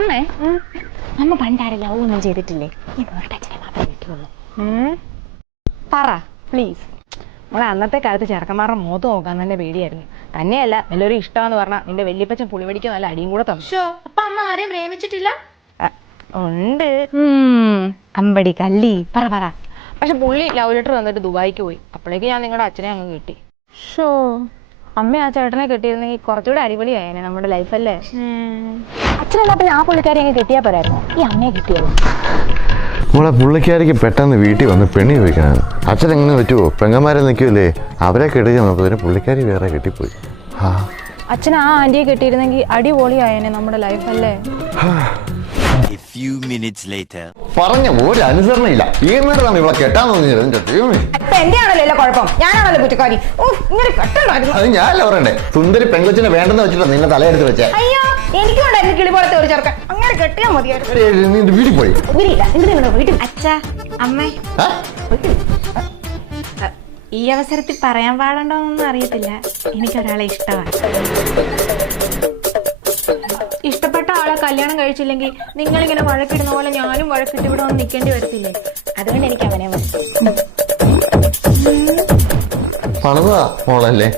അമ്മേ അമ്മ പണ്ടാരെ ലവ് ഒന്നും ചെയ്തിട്ടില്ലേ? ഈ അച്ഛനെ മാത്രമേ കിട്ടുള്ളൂ. പറ പ്ലീസ്. നമ്മളെ അന്നത്തെ കാലത്ത് ചെറുക്കന്മാരുടെ മുഖത്ത് നോക്കാൻ തന്നെ പേടിയായിരുന്നു. തന്നെയല്ല എല്ലാവരും ഇഷ്ടമാന്ന് പറഞ്ഞാൽ നിന്റെ വല്യപ്പച്ചൻ പുളിമടിക്ക് നല്ല അടിയും കൂടെ തന്നു. അപ്പൊ അമ്മ ആരെയും പ്രേമിച്ചിട്ടില്ല? ഉണ്ട് അമ്പടി കല്ലി പറ പറ. പക്ഷെ പുള്ളി ലവ് ലെറ്റർ തന്നിട്ട് ദുബായിക്ക് പോയി. അപ്പോഴേക്ക് ഞാൻ നിങ്ങളുടെ അച്ഛനെ അങ്ങ് കിട്ടി. അമ്മ ആ ചേട്ടനെ കെട്ടിയിരുന്നെങ്കിൽ കുറച്ചുകൂടെ അടിപൊളിയായേനെ നമ്മുടെ ലൈഫല്ലേ. അച്ഛനല്ലാത്ത ആ പുള്ളിക്കാരി അങ്ങ് കിട്ടിയാൽ പോരായിരുന്നു. ഈ അമ്മയെ കിട്ടിയത് മോളെ പുള്ളിക്കാരിക്ക് പെട്ടെന്ന് വീട്ടിൽ വന്ന് പെണ്ണി ചോദിക്കണം. അച്ഛൻ എങ്ങനെ പറ്റുമോ? പെങ്ങന്മാരെ നിൽക്കൂലേ, അവരെ കെട്ടിക്കാൻ നോക്കുന്നതിന് പുള്ളിക്കാരി വേറെ കെട്ടിപ്പോയി. അച്ഛൻ ആ ആന്റിയെ കെട്ടിയിരുന്നെങ്കിൽ അടിപൊളിയായേനെ നമ്മുടെ ലൈഫല്ലേ. പറഞ്ഞ ഒരു അനുസരണയില്ല. ഏതാണ് ഇവിടെ കെട്ടാൻ തോന്നിയത്? എന്റെ ആണല്ലോ കുഴപ്പം, ഞാനാണല്ലോ കുറ്റക്കാരി. അത് ഞാനല്ല പറയണ്ടേ, സുന്ദരി പെങ്കൊച്ചിനെ വേണ്ടെന്ന് വെച്ചിട്ടാ നിന്നെ തലയെടുത്ത് വെച്ചേ. അയ്യോ എനിക്കുണ്ടായിരുന്നു കിളി പോലത്തെ ഒരു ചെറുക്കൻ. അങ്ങനെ കെട്ടിയാ മതിയായിരുന്നു. വീട്ടിൽ പോയി വീട്ടിൽ അച്ഛാ അമ്മേ ഈ അവസരത്തിൽ പറയാൻ പാടുണ്ടോന്നൊന്നും അറിയത്തില്ല. എനിക്കൊരാളെ ഇഷ്ടമാണ്. ഇഷ്ടപ്പെട്ട ആളെ കല്യാണം കഴിച്ചില്ലെങ്കിൽ നിങ്ങളിങ്ങനെ വഴക്കിടുന്ന പോലെ ഞാനും വഴക്കിട്ട് ഇവിടെ വന്ന് നിൽക്കേണ്ടി വരത്തില്ലേ? അതുകൊണ്ട് എനിക്ക് അവനെ പണിതാ മോളല്ലേ.